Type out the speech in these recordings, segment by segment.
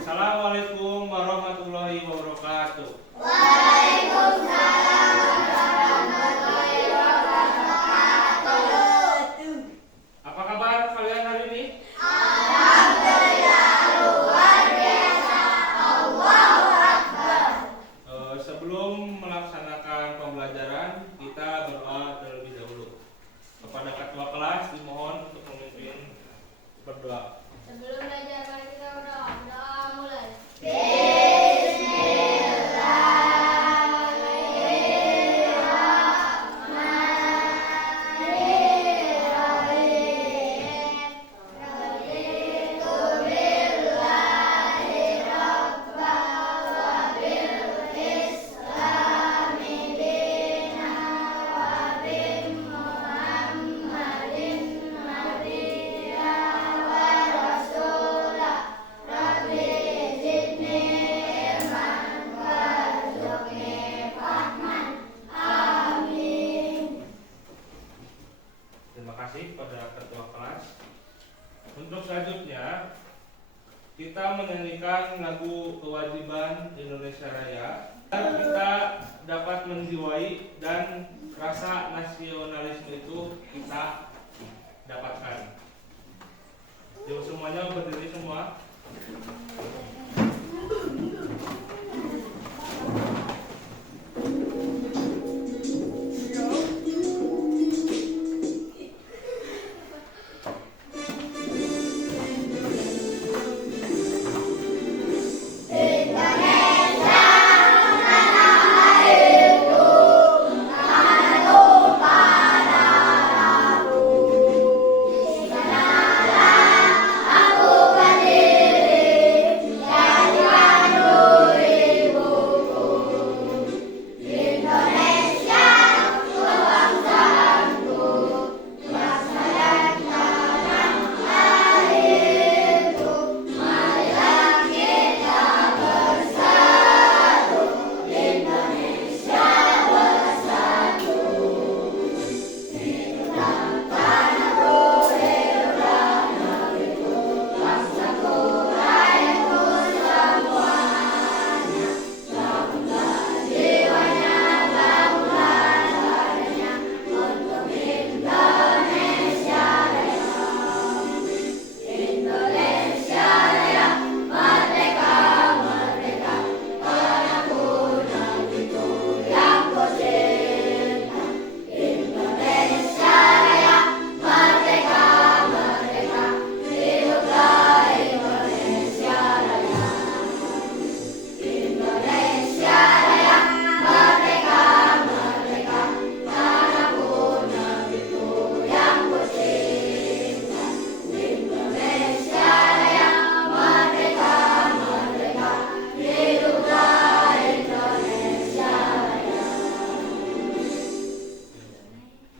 Assalamualaikum warahmatullahi wabarakatuh. Waalaikumsalam warahmatullahi wabarakatuh. Apa kabar kalian hari ini? Alhamdulillah luar biasa. Allahu Akbar. Sebelum melaksanakan pembelajaran, kita berdoa terlebih dahulu. Kepada ketua kelas dimohon untuk memimpin berdoa. Sebelum belajar mari kita berdoa. Doa mulai. Terima kasih pada ketua kelas. Untuk selanjutnya kita menyanyikan lagu Kewajiban Indonesia Raya agar kita dapat menjiwai dan rasa nasionalisme itu kita dapatkan. Yuk semuanya berdiri semua.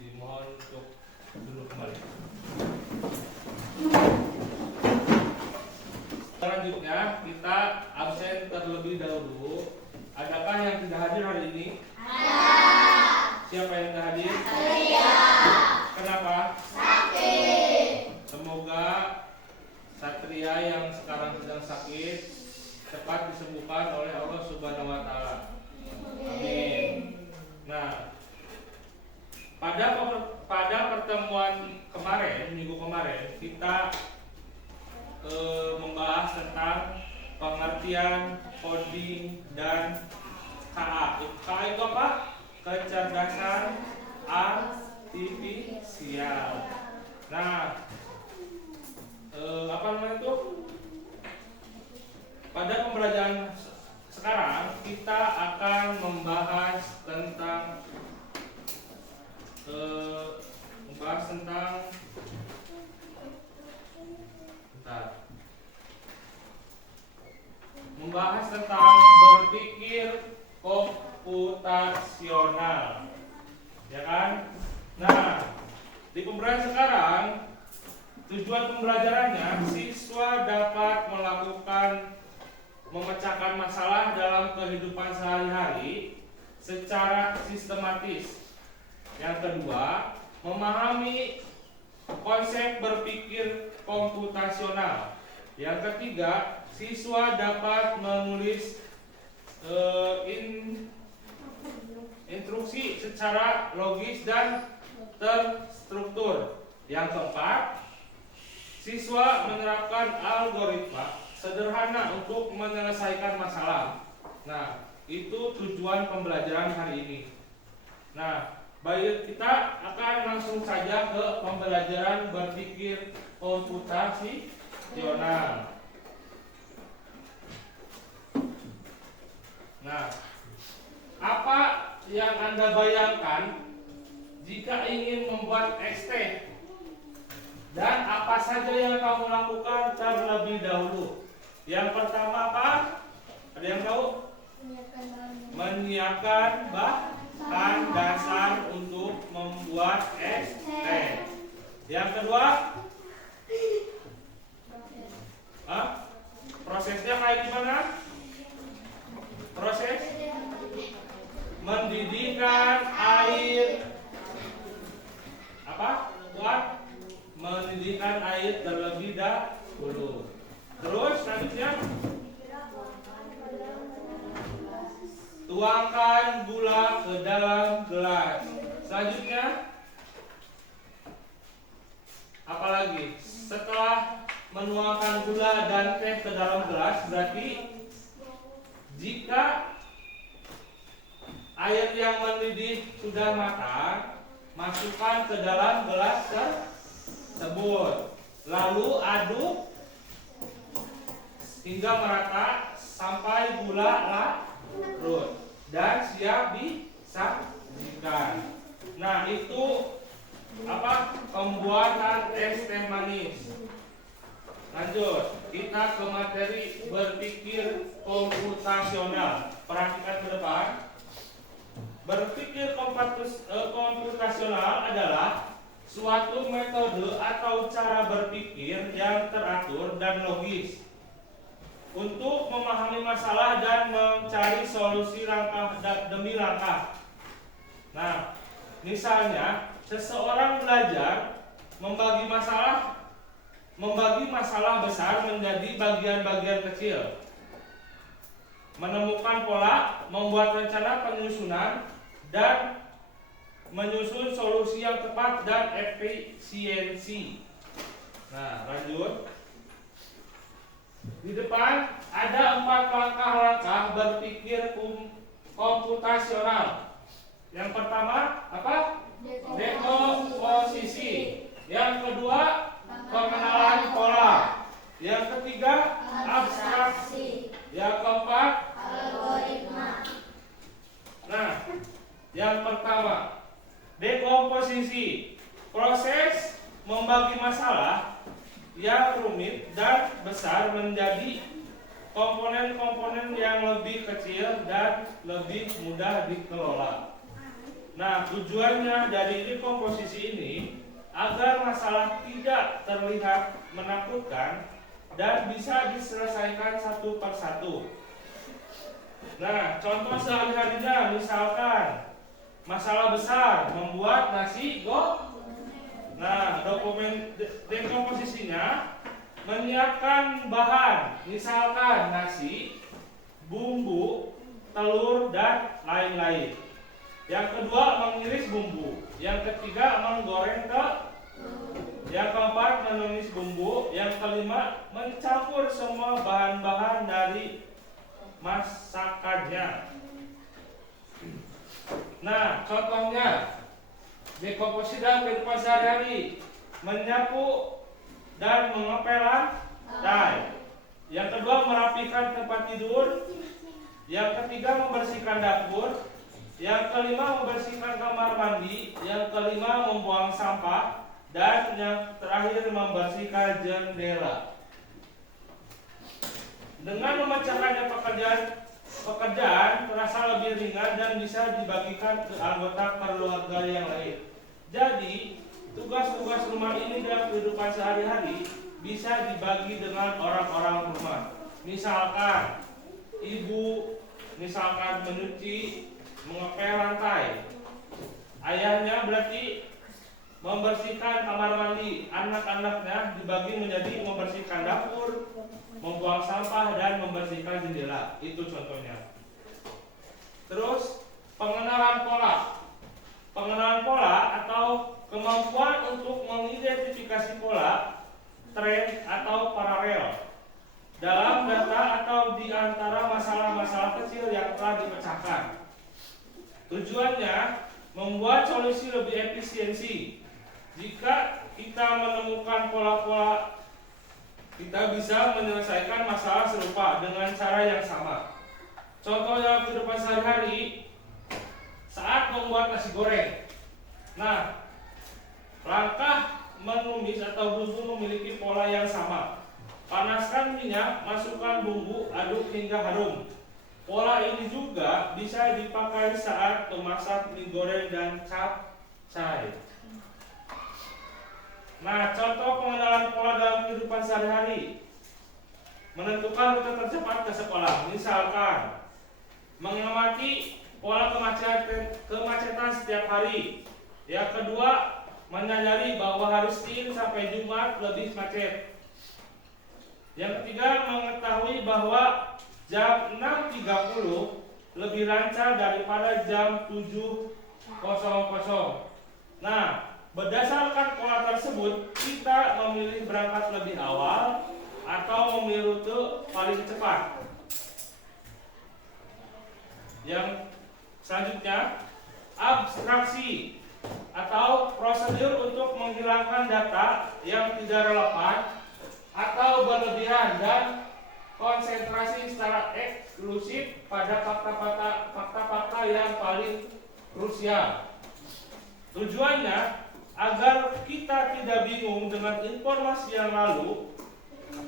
Dimohon untuk duduk kembali. Selanjutnya kita absen terlebih dahulu. Adakah yang tidak hadir hari ini? Siapa yang tidak hadir? Kenapa? Semoga Satria yang sekarang sedang sakit cepat disembuhkan oleh Allah Subhanahu wa taala. Amin. Nah, pada pertemuan kemarin, minggu kemarin, kita membahas tentang pengertian coding dan KA. KA itu apa? Kecerdasan artifisial. Nah, apa namanya itu? Pada pembelajaran sekarang kita akan membahas tentang berpikir komputasional, ya kan? Nah, di pembelajaran sekarang tujuan pembelajarannya siswa dapat melakukan memecahkan masalah dalam kehidupan sehari-hari secara sistematis. Yang kedua, memahami konsep berpikir komputasional. Yang ketiga, siswa dapat menulis instruksi secara logis dan terstruktur. Yang keempat, siswa menerapkan algoritma sederhana untuk menyelesaikan masalah. Nah, itu tujuan pembelajaran hari ini. Nah, baik, kita akan langsung saja ke pembelajaran berpikir komputasional. Nah, apa yang Anda bayangkan jika ingin membuat XT? Dan apa saja yang kamu lakukan terlebih dahulu? Yang pertama apa? Ada yang tahu? Menyiapkan bahan dasar untuk membuat XT. Yang kedua, prosesnya kayak gimana? Proses mendidihkan air mendidihkan air terlebih dahulu. Terus selanjutnya tuangkan gula ke dalam gelas. Selanjutnya apalagi? Setelah menuangkan gula dan teh ke dalam gelas, berarti jika air yang mendidih sudah matang, masukkan ke dalam gelas tersebut. Lalu aduk hingga merata sampai gula larut dan siap disajikan. Nah, itu pembuatan es teh manis. Lanjut, kita ke materi berpikir komputasional. Perhatikan ke depan. Berpikir komputasional adalah suatu metode atau cara berpikir yang teratur dan logis untuk memahami masalah dan mencari solusi langkah demi langkah. Nah, misalnya seseorang belajar membagi masalah besar menjadi bagian-bagian kecil, menemukan pola, membuat rencana penyusunan, dan menyusun solusi yang tepat dan efisiensi. Nah, lanjut. Di depan ada 4 langkah-langkah berpikir komputasional. Yang pertama apa? Dekomposisi. Yang kedua, pengenalan pola. Yang ketiga, abstraksi. Yang keempat, algoritma. Nah, yang pertama, dekomposisi. Proses membagi masalah yang rumit dan besar menjadi komponen-komponen yang lebih kecil dan lebih mudah dikelola. Nah, tujuannya dari dekomposisi ini agar masalah tidak terlihat menakutkan dan bisa diselesaikan satu persatu. Nah, contoh sehari-harinya misalkan masalah besar membuat nasi goreng. Nah, dokumen dekomposisinya menyiapkan bahan, misalkan nasi, bumbu, telur, dan lain-lain. Yang kedua, mengiris bumbu. Yang ketiga, menggoreng telur. Yang keempat, menumis bumbu. Yang kelima, mencampur semua bahan-bahan dari masakannya. Nah, contohnya dekomposisi dalam kehidupan sehari-hari: menyapu dan mengepel lantai. Yang kedua, merapikan tempat tidur. Yang ketiga, membersihkan dapur. Yang kelima, membersihkan kamar mandi. Yang kelima, membuang sampah. Dan yang terakhir, membersihkan jendela. Dengan memecahkannya pekerjaan terasa lebih ringan dan bisa dibagikan ke anggota keluarga yang lain. Jadi, tugas-tugas rumah ini dalam kehidupan sehari-hari bisa dibagi dengan orang-orang rumah. Misalkan ibu menyuci, mengepel lantai. Ayahnya berarti membersihkan kamar mandi. Anak-anaknya dibagi menjadi membersihkan dapur, membuang sampah, dan membersihkan jendela. Itu contohnya. Terus pengenalan pola. Pengenalan pola atau kemampuan untuk mengidentifikasi pola, tren, atau paralel dalam data atau di antara masalah-masalah kecil yang telah dipecahkan. Tujuannya membuat solusi lebih efisiensi. Jika kita menemukan pola-pola, kita bisa menyelesaikan masalah serupa dengan cara yang sama. Contoh dalam kehidupan sehari-hari saat membuat nasi goreng. Nah, langkah menumis atau bumbu memiliki pola yang sama. Panaskan minyak, masukkan bumbu, aduk hingga harum. Pola ini juga bisa dipakai saat memasak mie goreng dan capcay. Nah, contoh pengenalan pola dalam kehidupan sehari-hari. Menentukan rute tercepat ke sekolah. Misalkan, mengamati pola kemacetan setiap hari. Yang kedua, menyadari bahwa harus Senin sampai Jumat lebih macet. Yang ketiga, mengetahui bahwa jam 6.30 lebih lancar daripada jam 7.00. Nah, berdasarkan pola tersebut, kita memilih berangkat lebih awal atau memilih rute paling cepat. Yang selanjutnya, abstraksi atau prosedur untuk menghilangkan data yang tidak relevan atau berlebihan dan konsentrasi secara eksklusif pada fakta-fakta yang paling krusial. Tujuannya agar kita tidak bingung dengan informasi yang lalu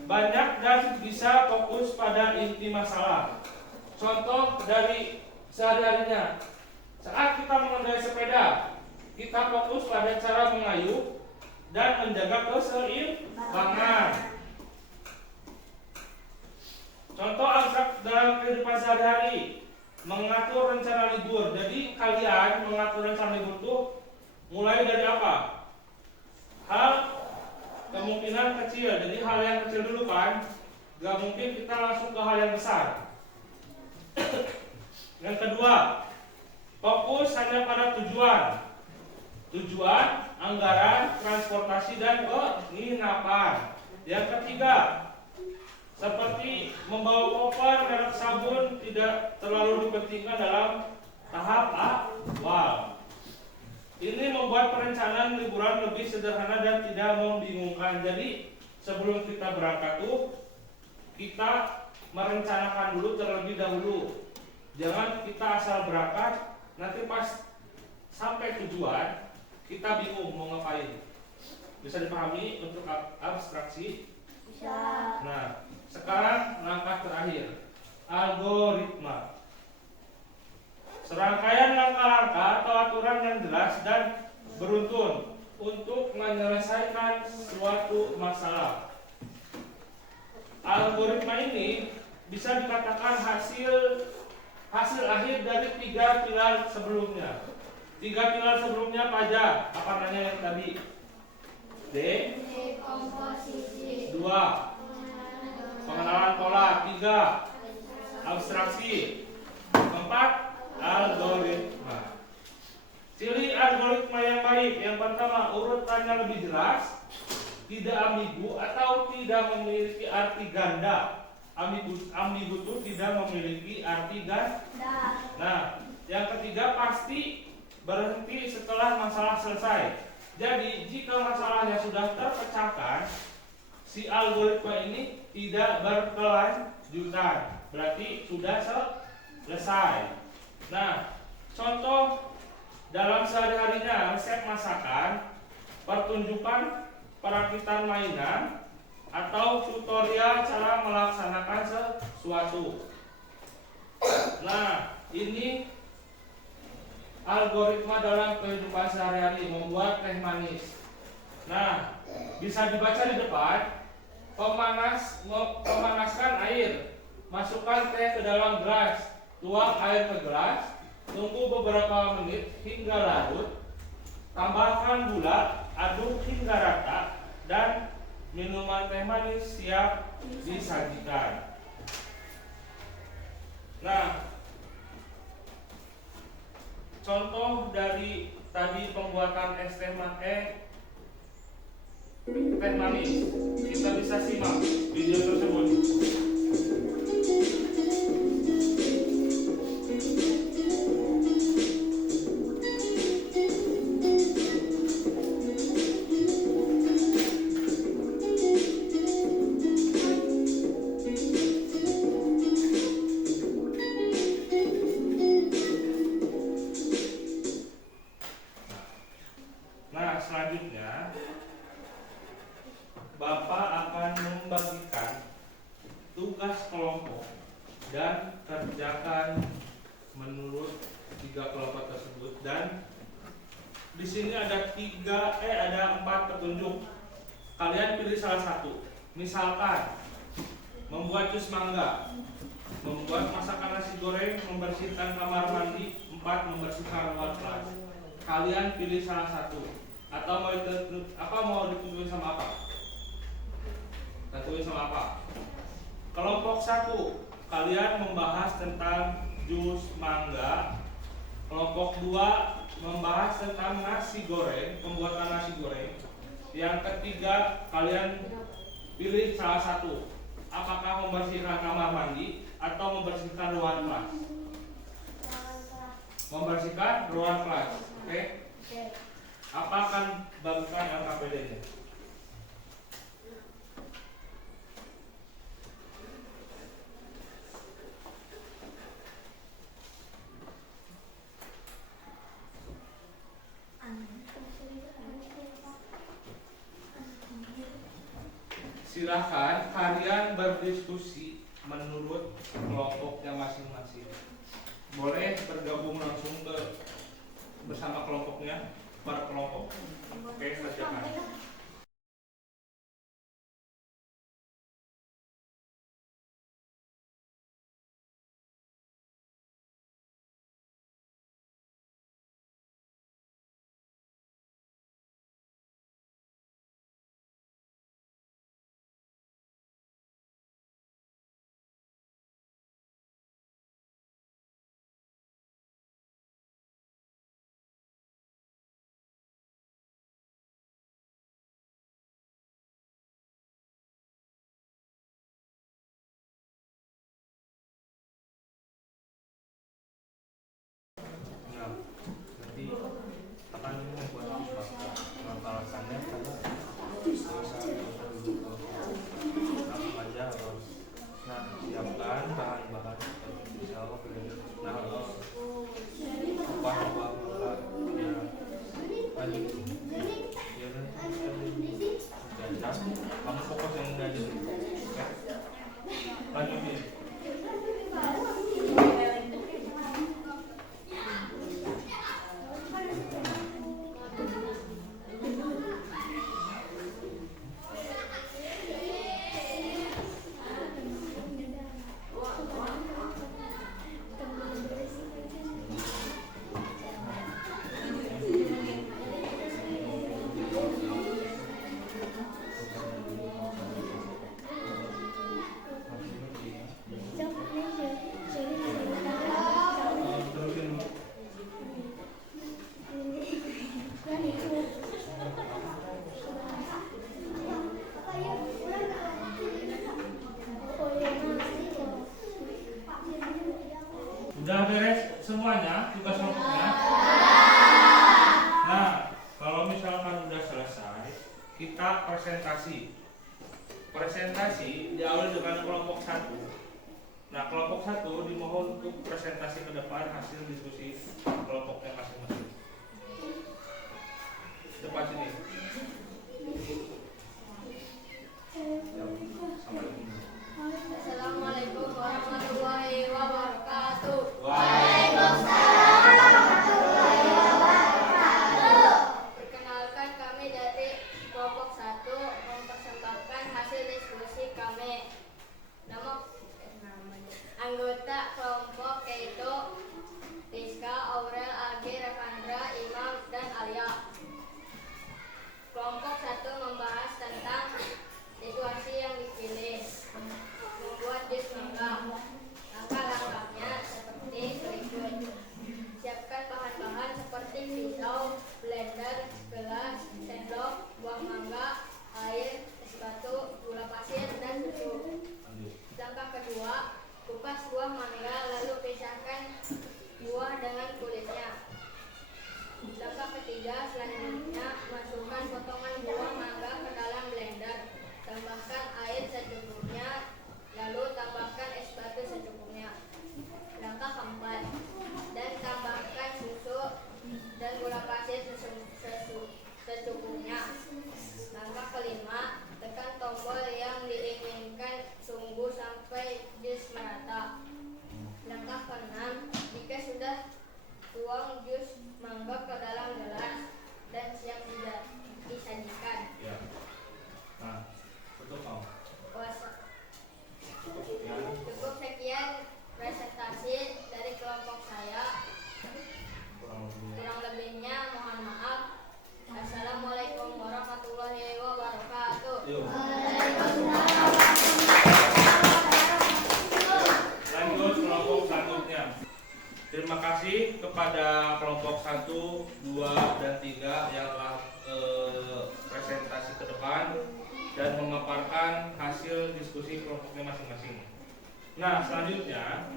banyak dan bisa fokus pada inti masalah. Contoh dari sehari-harinya, saat kita mengendarai sepeda, kita fokus pada cara mengayuh dan menjaga keseimbangan. Contoh abstrak dalam kehidupan sehari-hari, mengatur rencana libur. Jadi kalian mengatur rencana libur itu mulai dari apa? Hal kemungkinan kecil. Jadi hal yang kecil dulu kan, gak mungkin kita langsung ke hal yang besar. Yang kedua, fokus hanya pada tujuan, anggaran, transportasi, dan penginapan. Yang ketiga, seperti membawa koper, merek sabun tidak terlalu dipentingkan dalam tahap awal. Ini membuat perencanaan liburan lebih sederhana dan tidak membingungkan. Jadi sebelum kita berangkat kita merencanakan dulu terlebih dahulu. Jangan kita asal berangkat, nanti pas sampai tujuan kita bingung mau ngapain. Bisa dipahami untuk abstraksi? Bisa. Nah, sekarang langkah terakhir, algoritma. Serangkaian langkah-langkah atau aturan yang jelas dan beruntun untuk menyelesaikan suatu masalah. Algoritma ini bisa dikatakan hasil akhir dari 3 pilar sebelumnya. 3 pilar sebelumnya apa aja? Apa namanya yang tadi? Dekomposisi. 2. Pengenalan pola. 3. Abstraksi. 4. Algoritma. Ciri algoritma yang baik. Yang pertama, urutannya lebih jelas, tidak ambigu atau tidak memiliki arti ganda. Ambigu itu tidak memiliki arti ganda. Nah, yang ketiga, pasti berhenti setelah masalah selesai. Jadi jika masalahnya sudah terpecahkan, si algoritma ini tidak berkelanjutan, berarti sudah selesai. Nah, contoh dalam sehari-harinya, resep masakan, pertunjukan perakitan mainan, atau tutorial cara melaksanakan sesuatu. Nah, ini algoritma dalam kehidupan sehari-hari, membuat teh manis. Nah, bisa dibaca di depan. Memanaskan air, masukkan teh ke dalam gelas, tuang air ke gelas, tunggu beberapa menit hingga larut, tambahkan gula, aduk hingga rata dan minuman teh manis siap disajikan. Nah, contoh dari tadi pembuatan es teh manis, kita bisa simak video tersebut. Nah, selanjutnya Bapak akan membagikan tugas kelompok dan kerjakan menurut 3 kelompok tersebut. Dan di sini ada 4 petunjuk. Kalian pilih salah satu. Misalkan membuat jus mangga, membuat masakan nasi goreng, membersihkan kamar mandi, 4 membersihkan ruang kelas. Kalian pilih salah satu. Atau mau ditentuin sama apa? Tentuin sama apa? Kelompok 1, kalian membahas tentang jus mangga. Kelompok 2 membahas tentang nasi goreng, pembuatan nasi goreng. Yang ketiga, kalian pilih salah satu. Apakah membersihkan kamar mandi atau membersihkan ruang kelas? Membersihkan ruang kelas. Oke? Apa akan bagikan LKPD-nya? Silahkan kalian berdiskusi menurut kelompoknya masing-masing. Boleh bergabung langsung bersama kelompoknya, per kelompok. Oke, silakan. Nah, nanti akan membuat alasannya karena langsung aja. Nah, siapkan bahan-bahan misal nah apa ya lanjut ya jajan kamu fokus yang jajan lanjutin. Udah beres semuanya tugas kelompoknya? Nah, kalau misalkan udah selesai, kita presentasi. Presentasi diawali dengan kelompok 1. Nah, kelompok 1 dimohon untuk presentasi ke depan hasil diskusi kelompoknya masing-masing. Depan sini. Assalamualaikum warahmatullahi wabarakatuh. Waalaikumsalam warahmatullahi wabarakatuh. Perkenalkan, kami dari kelompok 1 mempersembahkan hasil diskusi kami. Anggota kelompok yaitu Rizka, Aurel, Agi, Rakandra, Imam, dan Alia. Tuang jus mangga ke dalam gelas dan siap disajikan. Ya. Nah, tutup mau. Puasa. Ya. Cukup sekian presentasi dari kelompok saya. Kurang lebih. Kurang lebihnya mohon maaf. Assalamualaikum warahmatullahi wabarakatuh. Yuk. Lanjut kelompok selanjutnya. Terima kasih kepada kelompok 1, 2, dan 3 yang telah presentasi ke depan dan memaparkan hasil diskusi kelompoknya masing-masing. Nah, selanjutnya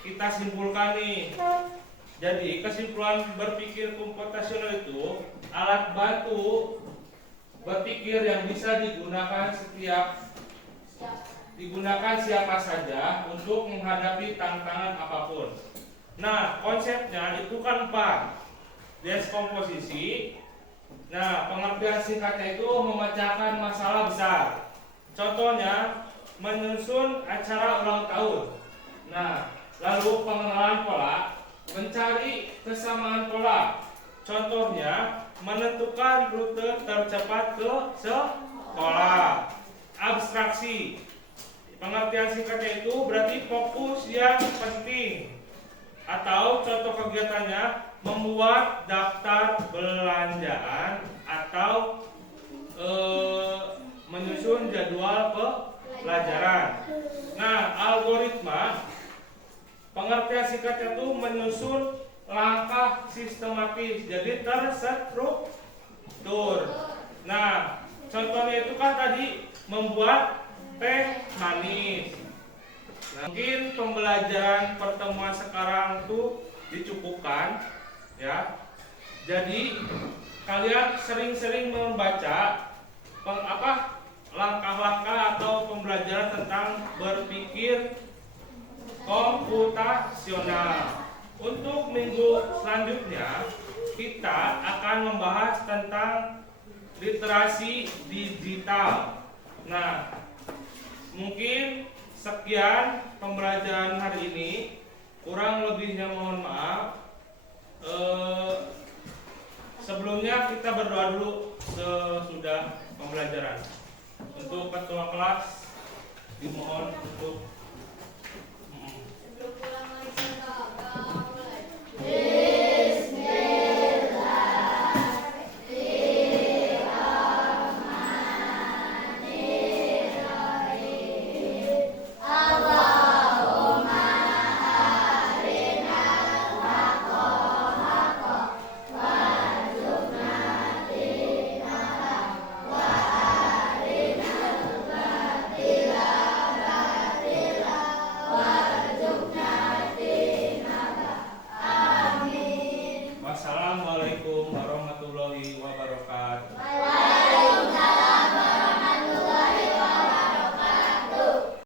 kita simpulkan nih. Jadi kesimpulan berpikir komputasional itu alat bantu berpikir yang bisa digunakan siapa saja untuk menghadapi tantangan apapun. Nah, konsepnya itu kan 4. Deskomposisi. Nah, pengertian singkatnya itu memecahkan masalah besar. Contohnya menyusun acara ulang tahun. Nah, lalu pengenalan pola, mencari kesamaan pola. Contohnya menentukan rute tercepat ke sekolah. Abstraksi. Pengertian singkatnya itu berarti fokus yang penting. Atau contoh kegiatannya membuat daftar belanjaan atau menyusun jadwal pelajaran. Nah, algoritma pengertian singkatnya itu menyusun langkah sistematis, jadi terstruktur. Nah, contohnya itu kan tadi membuat teh manis. Mungkin pembelajaran pertemuan sekarang tuh dicukupkan ya. Jadi kalian sering-sering membaca langkah-langkah atau pembelajaran tentang berpikir komputasional. Untuk minggu selanjutnya kita akan membahas tentang literasi digital. Nah, mungkin sekian pembelajaran hari ini, kurang lebihnya mohon maaf. Sebelumnya kita berdoa dulu sesudah pembelajaran. Untuk ketua kelas dimohon untuk